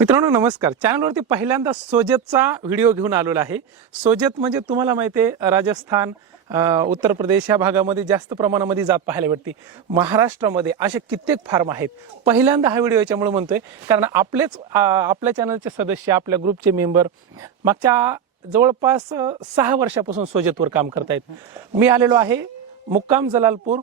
मित्रांनो नमस्कार. चॅनलवरती पहिल्यांदा सोजतचा व्हिडिओ घेऊन आलेला आहे. सोजत म्हणजे तुम्हाला माहिती आहे राजस्थान उत्तर प्रदेश या भागामध्ये जास्त प्रमाणामध्ये जात पाहायला भेटते महाराष्ट्रामध्ये असे कित्येक फार्म आहेत. पहिल्यांदा हा व्हिडिओ याच्यामुळे म्हणतोय कारण आपलेच आपल्या चॅनलचे सदस्य आपल्या ग्रुपचे मेंबर मागच्या जवळपास सहा वर्षापासून सोजतवर काम करतायत. मी आलेलो आहे मुक्काम जलालपूर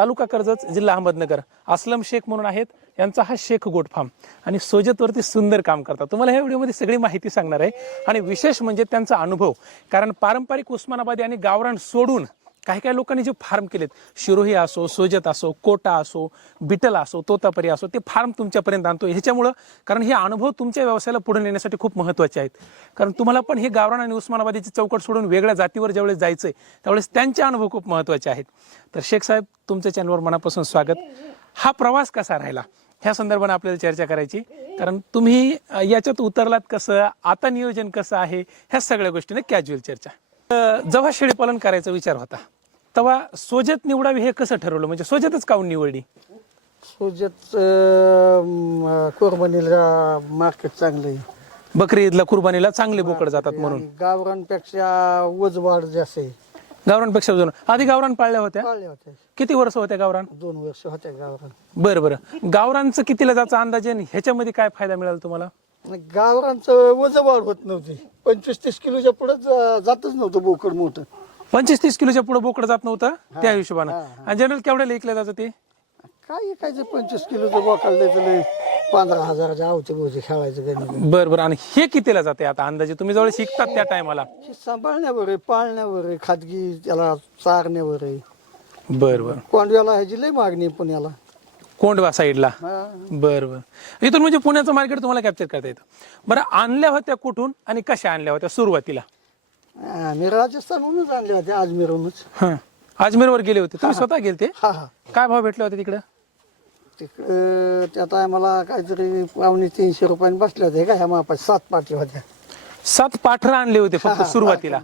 तालुका कर्जत जिल्हा अहमदनगर. असलम शेख म्हणून आहेत. यांचा हा शेख गोट फार्म. आणि सोजतवरती सुंदर काम करतात. तुम्हाला ह्या व्हिडिओमध्ये सगळी माहिती सांगणार आहे. आणि विशेष म्हणजे त्यांचा अनुभव. कारण पारंपरिक उस्मानाबादी आणि गावरान सोडून काही काही लोकांनी जे फार्म केलेत शिरोही असो सोजत असो कोटा असो बिटल असो तोतापरी असो ते फार्म तुमच्यापर्यंत आणतो ह्याच्यामुळं कारण हे अनुभव तुमच्या व्यवसायाला पुढे नेण्यासाठी खूप महत्त्वाचे आहेत. कारण तुम्हाला पण हे गावरान आणि उस्मानाबादीची चौकट सोडून वेगळ्या जातीवर ज्यावेळेस जायचं आहे त्यावेळेस त्यांचे अनुभव खूप महत्त्वाचे आहेत. तर शेख साहेब तुमच्या चॅनलवर मनापासून स्वागत. हा प्रवास कसा राहिला? ह्या संदर्भाने आपल्याला चर्चा करायची. कारण तुम्ही याच्यात उतरलात कसं? आता नियोजन कसं आहे? ह्या सगळ्या गोष्टीने कॅज्युअल चर्चा. जेव्हा शेळीपालन करायचा विचार होता तेव्हा सोजत निवडावी हे कसं ठरवलं? म्हणजे सोजतच काऊन निवडली? सोजत कोरबनीला मार्केट चांगलं आहे बकरी ईदला कुर्बानीला चांगले बोकड जातात म्हणून. गावरांपेक्षा वजवाढ जास्त आहे. गावरांपेक्षा अजून आधी गावरान पाळल्या होत्या? पाळले होते किती वर्ष होत्या गावरान? दोन वर्ष होत्या गावरान. बरं बरं. गावरांचं कितीला जायचा अंदाजे आणि ह्याच्यामध्ये काय फायदा मिळाला तुम्हाला? आणि गावरांचं वजवाढ होत नव्हती. पंचवीस तीस किलोच्या पुढे जातच नव्हतं बोकड मोठं. पंचवीस तीस किलोच्या पुढे बोकड जात नव्हतं? त्या हिशोबानं. आणि जनरल केवढ्याला ऐकलं जातं ते? काय काय पंचवीस किलोचं बोकाल द्यायचं पंधरा हजाराच्या आवती भोवती खेळायचं गणित. बरं बरं. आणि हे कितीला जाते आता अंदाजे? तुम्ही जवळ शिकतात त्या टायमाला. हे सांभाळण्यावर आहे पाळण्यावर आहे खाजगी त्याला चारण्यावर आहे. बरं बरं. कोंडव्याला ह्याची लय मागणी आहे पुण्याला. कोंडवा साईडला. बरं बरं. इथून म्हणजे पुण्याचं मार्केट तुम्हाला कॅप्चर करता येतं. बरं आणल्या होत्या कुठून आणि कशा आणल्या होत्या सुरुवातीला? आम्ही राजस्थानहूनच आणले होते अजमेरहूनच. हां. अजमेरवर गेले होते. तुम्ही स्वतः गेलते? हा हा. काय भाव भेटले होते तिकडे? तिकडं त्या टायमाला काहीतरी पावणे तीनशे रुपयाने बसले होते का ह्या मापा सात पाठी होत्या. सात पाठरं आणले होते फक्त सुरुवातीला.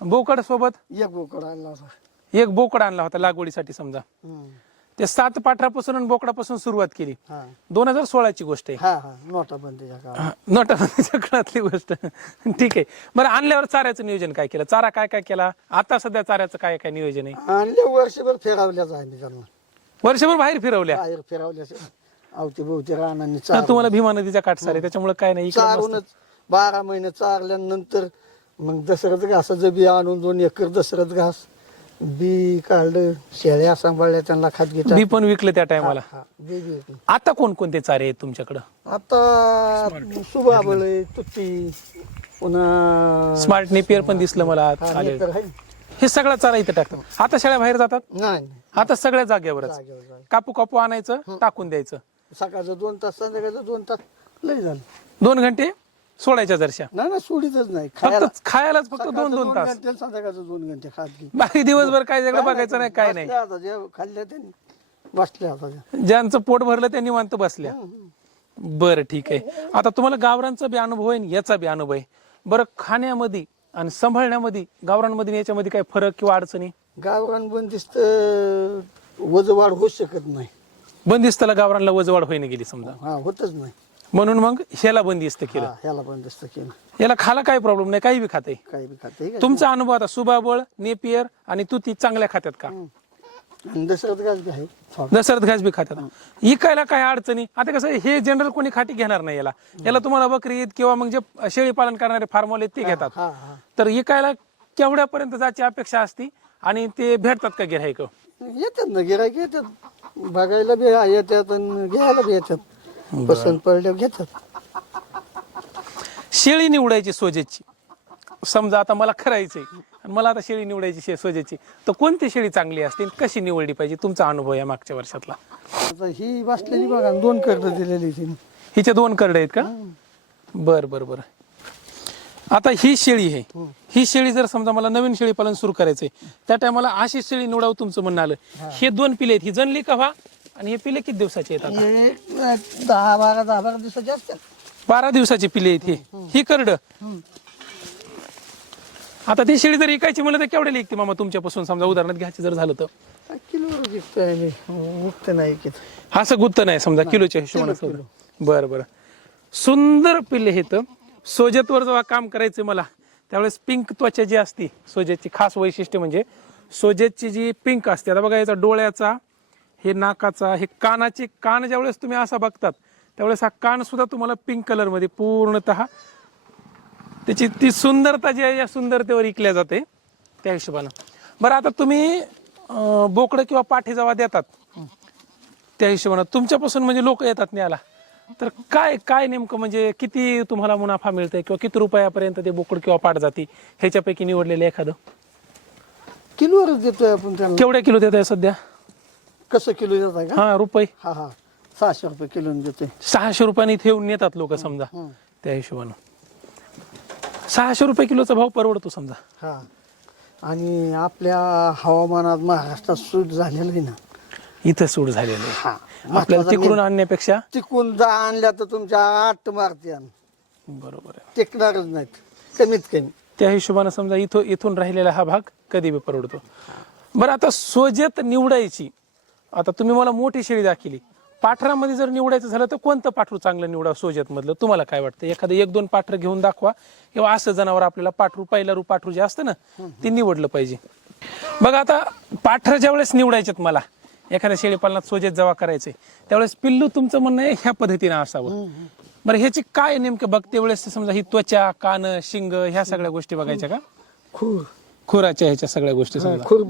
बोकड सोबत? एक बोकड आणला होता. एक बोकड आणला होता लागवडीसाठी समजा. हम्म. ते सात पाठरापासून आणि बोकडापासून सुरुवात केली. हा. दोन हजार सोळाची गोष्ट आहे. हा हा. नोटाबंदीच्या काळात. हा, नोटाबंदीच्या काळातली गोष्ट. ठीक आहे. बरं आणल्यावर चाऱ्याचं नियोजन काय केलं? चारा काय काय केला? आता सध्या चाऱ्याचं काय काय नियोजन आहे? आणले वर्षभर फिरवल्याच आहे त्यांना. वर्षभर बाहेर फिरवल्या? बाहेर फिरवल्याच अवती भोवती रानांनी हा, चार तुम्हाला भीमा नदीचा काठसार आहे त्याच्यामुळे काय नाही इकडे मस्त. चारूनच. बारा महिने चारल्यानंतर मग दसरथ घासाचं बी आणून दोन एकर दसरथ घास. बी काढलं शेळ्या सांभाळल्या त्यांना खात बी पण विकलं त्या टायमाला बी बी विकलं. आता कोणकोणते चारे आहेत तुमच्याकडं? आता सुबाबळ आहे तुती पुन्हा स्मार्ट नेपियर पण दिसलं मला हा, आले. नेकर आहे. हे सगळा चारा इथं टाकतात. आता शेळ्या बाहेर जातात? नाही नाही. आता सगळ्या जागेवरच. जागेवर जागे. कापू कापू आणायचं टाकून द्यायचं. सकाळचं दोन तास संध्याकाळचं दोन तास लय झालं. दोन घंटे? सोडायच्या जरशा. नाही ना सोडीतच नाही. खायला फक्त खायलाच फक्त दोन दोन तास. घंटे संध्याकाळचं दोन घंटे खात घे बाकी दिवसभर काय सगळं बघायचं नाही काय नाही. बसल्या आता जे खाल्ल्या त्यांनी बसल्या आता. त्या. ज्यांचं पोट भरलं त्यांनी निवांत बसल्या. बरं ठीक आहे. आता तुम्हाला गावरांचा बी अनुभव आहे आणि याचा बी अनुभव आहे. बरं खाण्यामध्ये आणि सांभाळण्यामध्ये गावरांमध्ये आणि याच्यामध्ये काय फरक किंवा अडचणी? गावरान बंदिस्त वज वाढ होऊ शकत नाही. बंदिस्ताला गावरांना वजवाड होईन गेली समजा. हा होतच नाही. म्हणून मग ह्याला बंदिस्त केलं. हा, ह्याला बंदिस्त केलं. याला खाला काही प्रॉब्लेम नाही काही बी खाते काही बी खाते का? तुमचा अनुभव आता सुबाबळ नेपियर आणि तुती चांगल्या खात्यात का? आणि दसरथ घास बी आहे थोडा. दशरथ घास बी खात्यात. इकायला काय अडचणी? आता कसं आहे, हे जनरल कोणी खाटी घेणार नाही याला. याला तुम्हाला बकरी ईद किंवा मग जे शेळी पालन करणारे फार्मवाले ते घेतात. हा हा. तर इकायला केवढ्यापर्यंत जायची अपेक्षा असती? आणि ते भेटतात का गिरायक येतात ना गिरायक येतात. बघायला बी येतात आणि घ्यायला बी येतात. पसंत पडल्यावर घेतात. शेळी निवडायची सोजेची. समजा आता मला करायचंय. आणि मला आता शेळी निवडायची शे सोजेची. तर कोणती शेळी चांगली असते आणि कशी निवडली पाहिजे? तुमचा अनुभव या मागच्या वर्षातला. आता ही बसलेली बघा दोन कर्ज दिलेली तिने. हिचे दोन करड आहेत का? बर बर बर. आता ही शेळी आहे. ही. शेळी जर समजा मला नवीन शेळी पालन सुरू करायचंय त्या टायमाला अशी शेळी निवडावं तुमचं म्हणणं आलं. हे. दोन पिले आहेत. ही जनली का व्हा? आणि हे पिले किती दिवसाचे हे दहा बारा दहा बारा दिवसाचे असतात बारा दिवसाची पिले आहेत ही. ही करड. आता ती शेळी जर इकायची म्हणलं तर केवढ्या लिखते मामा तुमच्यापासून? समजा उदाहरणार्थ घ्यायची जर झालं तर. मी मुक्त नाही असं गुत्त नाही समजा किलोच्या हिशोबाने बरं बरं. सुंदर पिल्ले हे तर. सोजतवर जेव्हा काम करायचं मला त्यावेळेस पिंक त्वचा जी असते सोजेतची खास वैशिष्ट्य म्हणजे सोजेतची जी पिंक असते आता बघा याचा डोळ्याचा हे नाकाचा हे कानाचे कान ज्यावेळेस तुम्ही असा बघतात त्यावेळेस हा कान सुद्धा तुम्हाला पिंक कलरमध्ये पूर्णतः त्याची ती सुंदरता जी आहे या सुंदरतेवर इकल्या जाते. त्या हिशोबानं. बरं आता तुम्ही बोकडं किंवा पाठी जेव्हा देतात त्या हिशोबानं तुमच्यापासून म्हणजे लोक येतात न्यायला. तर काय काय नेमकं म्हणजे किती तुम्हाला मुनाफा मिळतंय किंवा किती रुपयापर्यंत ते बोकड किंवा पाठ जाती? ह्याच्यापैकी निवडलेलं एखादं. किलोवरच देतोय आपण केवढ्या किलो देत आहे सध्या? कसं किलो देत आहे का? हा रुपये. हा हा. सहाशे रुपये किलो देतोय. सहाशे रुपयाने इथे येऊन नेतात लोक समजा. त्या हिशोबानं. सहाशे रुपये किलोचा भाव परवडतो समजा. हा. आणि आपल्या हवामानात महाराष्ट्रात सूट झालेलं आहे ना? इथं सूट झालेलं आहे. हा. आपल्याला तिकडून आणण्यापेक्षा? तिकून जा आणल्या तर तुमच्या आठ मारते बरोबर आहे. टेकणारच नाहीत. कमीत कमी. त्या हिशोबानं समजा इथं इथून राहिलेला हा भाग कधी बी परवडतो. बरं आता सोजेत निवडायची. आता तुम्ही मला मोठी शेळी दाखिली. पाठरामध्ये जर निवडायचं झालं तर कोणतं पाठरू चांगलं निवडा सोजत मधलं? तुम्हाला काय वाटतं? एखादं एक दोन पाठर घेऊन दाखवा. किंवा असं जनावर आपल्याला पाठरू पहिला रू पाठरू जे असतं ना ते निवडलं पाहिजे. बघा आता पाठर ज्या वेळेस निवडायचेत मला एखाद्या शेळीपालनात सोजेत जवा करायचे त्यावेळेस पिल्लू तुमचं म्हणणं आहे ह्या पद्धतीनं असावं. बरं ह्याची काय नेमकं बघते वेळेस? समजा ही त्वचा कान शिंग ह्या सगळ्या गोष्टी बघायच्या का? खूप. खुराच्या ह्याच्या सगळ्या गोष्टी समजा. खूर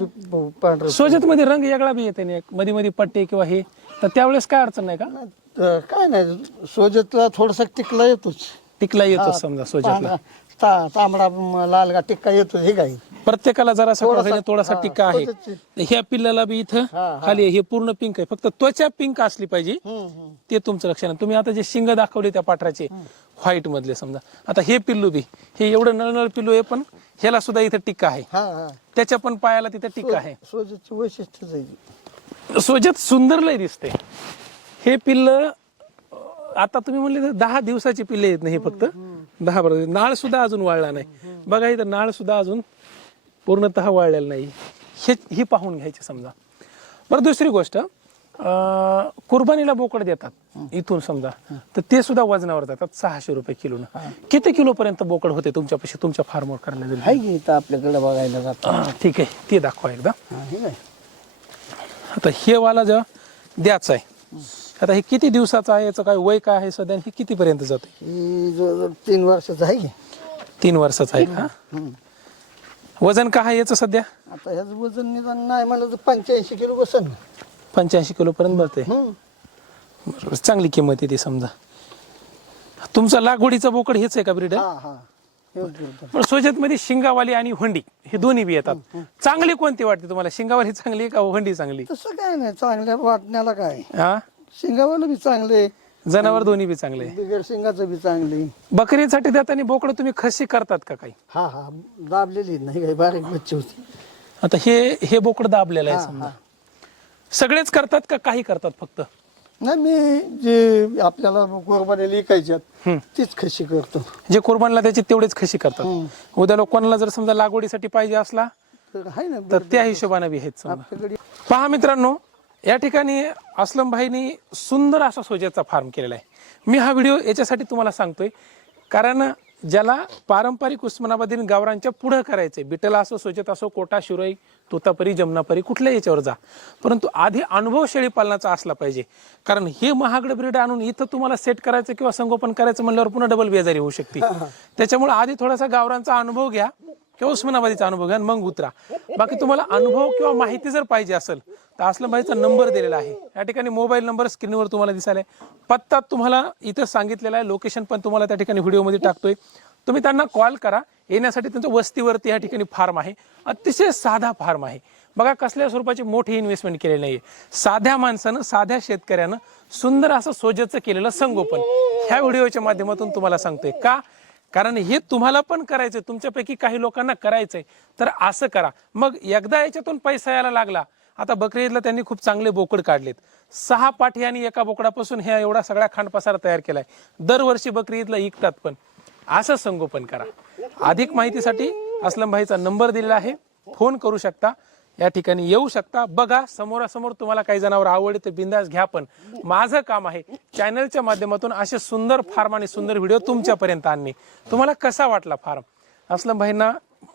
पांढरं सोजत मध्ये रंग वेगळा बी येते ना मध्ये मध्ये पट्टे किंवा हे. तर त्यावेळेस काय अडचण नाही का? काय नाही. सोजतला थोडासा टिकला येतोच. टिकला येतो समजा सोजतला ता- तांबडा म, लालगा टिक्का येतो हे काय प्रत्येकाला जरासा थोडासा- थोडासा टिक्का आहे. ह्या पिल्लाला बी इथं. खाली आहे. हे पूर्ण पिंक आहे. फक्त त्वचा पिंक असली पाहिजे. ते तुमचं लक्षण आहे. तुम्ही आता जे शिंग दाखवले त्या पाठराचे व्हाईट मधले समजा. आता हे पिल्लू बी हे एवढं नळनळ पिल्लू आहे पण ह्याला सुद्धा इथं टिक्का आहे. हा हा. त्याच्या पण पायाला तिथं टिक्का आहे. सोजत सुंदर लय दिसते हे पिल्ल आता तुम्ही म्हणले तर दहा दिवसाची पिल्ले आहेत ना हे फक्त? दहा बरोबर. नाळ सुद्धा अजून वाळला नाही. बघा इथं नाळ सुद्धा अजून पूर्णतः वाळलेलं नाही. हे ही पाहून घ्यायची समजा. बरं दुसरी गोष्ट अं, कुर्बानीला बोकड देतात इथून समजा. तर ते सुद्धा वजनावर जातात सहाशे रुपये किलोनं. किती किलो पर्यंत बोकड होते तुमच्यापाशी? तुमच्या फार्मवर करायला जाईल आहे की इथं आपल्याकडे बघायला जात? हा, ठीक आहे. ते दाखवा एकदा. हे काय आता हे वाला जेव्हा द्यायचं आहे आता हे किती दिवसाचं आहे? याचं काय वय काय आहे सध्या? आणि हे कितीपर्यंत जाते ही जवळजवळ तीन वर्षाचं आहे की. तीन वर्षाचं आहे का? हम्म. वजन काय आहे याचं सध्या? आता ह्याचं वजन निदान नाही तर पंच्याऐंशी किलो बसन. पंच्याऐंशी किलो पर्यंत भरते. हम्म. बरोबर. चांगली किंमत आहे ती समजा. तुमचा लागवडीचा बोकड हेच आहे का ब्रीड? हा हा. पण सोजत मध्ये शिंगावाली आणि हंडी हे दोन्ही बी येतात. चांगली कोणती वाटते तुम्हाला? शिंगावाली चांगली का हंडी चांगली? तसं काय नाही. चांगल्या वाटण्याला काय? हा? शिंगावाला बी चांगले जनावर दोन्ही बी चांगले. बिगर शिंगाचं बी चांगले. बकरीसाठी देताना बोकड तुम्ही खसी करतात का काही? हा हा दाबलेली नाही काय बारीक बच्ची होती. आता हे हे बोकड दाबलेलं आहे हा, समजा. सगळेच करतात का काही करतात फक्त? नाही मी जे आपल्याला कोरबानीला विकायच्यात हम्म. तीच खशी करतो. जे कुर्बानला त्याची तेवढेच खशी करतात. उद्या लोकांना जर समजा लागवडीसाठी पाहिजे असला तर आहे ना तर त्या हिशोबाने बी आहेत समजा. आपल्याकडे पहा मित्रांनो या ठिकाणी असलम भाईनी सुंदर असा सोज्याचा फार्म केलेला आहे. मी हा व्हिडिओ याच्यासाठी तुम्हाला सांगतोय कारण ज्याला पारंपरिक उस्मानाबादीन गावरांच्या पुढं करायचंय बिटल असो सोजत असो कोटा शिरोई तोतापरी जमनापरी कुठल्या याच्यावर जा. परंतु आधी अनुभव शेळी पालनाचा असला पाहिजे. कारण हे महागड ब्रीड आणून इथं तुम्हाला सेट करायचं किंवा संगोपन करायचं म्हणल्यावर पुन्हा डबल बेजारी होऊ शकते. त्याच्यामुळे आधी थोडासा गावरांचा अनुभव घ्या. किंवा उस्मानाबादीचा अनुभव घ्या मग उतरा. बाकी तुम्हाला अनुभव किंवा माहिती जर पाहिजे असेल तर असलं भाईचा नंबर दिलेला आहे. या ठिकाणी मोबाईल नंबर स्क्रीनवर तुम्हाला दिसायला आहे. पत्ता तुम्हाला इथं सांगितलेला आहे लोकेशन पण तुम्हाला त्या ठिकाणी व्हिडिओमध्ये टाकतोय. तुम्ही त्यांना कॉल करा. येण्यासाठी त्यांचं वस्तीवरती या ठिकाणी फार्म आहे. अतिशय साधा फार्म आहे. बघा कसल्या स्वरूपाची मोठी इन्व्हेस्टमेंट केलेली नाही साध्या माणसानं साध्या शेतकऱ्यानं सुंदर असं सोजचं केलेलं संगोपन. ह्या व्हिडिओच्या माध्यमातून तुम्हाला सांगतोय. का? कारण हे तुम्हाला पण करायचंय. तुमच्यापैकी काही लोकांना करायचंय. तर असं करा. मग एकदा याच्यातून पैसा यायला लागला. आता बकरी ईदला त्यांनी खूप चांगले बोकड काढलेत. सहा पाठी आणि एका बोकडापासून ह्या एवढा सगळा खांडपसारा तयार केलाय. दरवर्षी बकरी ईदला विकतात पण. असं संगोपन करा. अधिक माहितीसाठी असलम भाईचा नंबर दिलेला आहे. फोन करू शकता. या ठिकाणी येऊ शकता. बघा समोरासमोर तुम्हाला काही जनावर आवडले तर बिंदास घ्या पण. माझं काम आहे चॅनलच्या माध्यमातून असे सुंदर फार्म आणि सुंदर व्हिडिओ तुमच्यापर्यंत आणणे. तुम्हाला कसा वाटला फार्म असलम भाईंना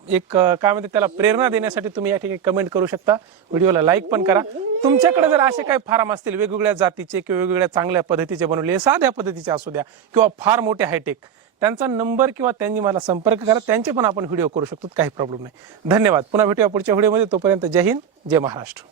एक काय म्हणते त्याला प्रेरणा देण्यासाठी तुम्ही या ठिकाणी कमेंट करू शकता. व्हिडिओला लाईक पण करा. तुमच्याकडे जर असे काही फार्म असतील वेगवेगळ्या जातीचे किंवा वेगवेगळ्या चांगल्या पद्धतीचे बनवले साध्या पद्धतीचे असू द्या किंवा फार मोठे हायटेक त्यांचा नंबर किंवा त्यांनी मला संपर्क करा त्यांचे पण आपण व्हिडिओ करू शकतो काही प्रॉब्लेम नाही. धन्यवाद. पुन्हा भेटूया पुढच्या व्हिडिओमध्ये. तोपर्यंत जय हिंद जय महाराष्ट्र.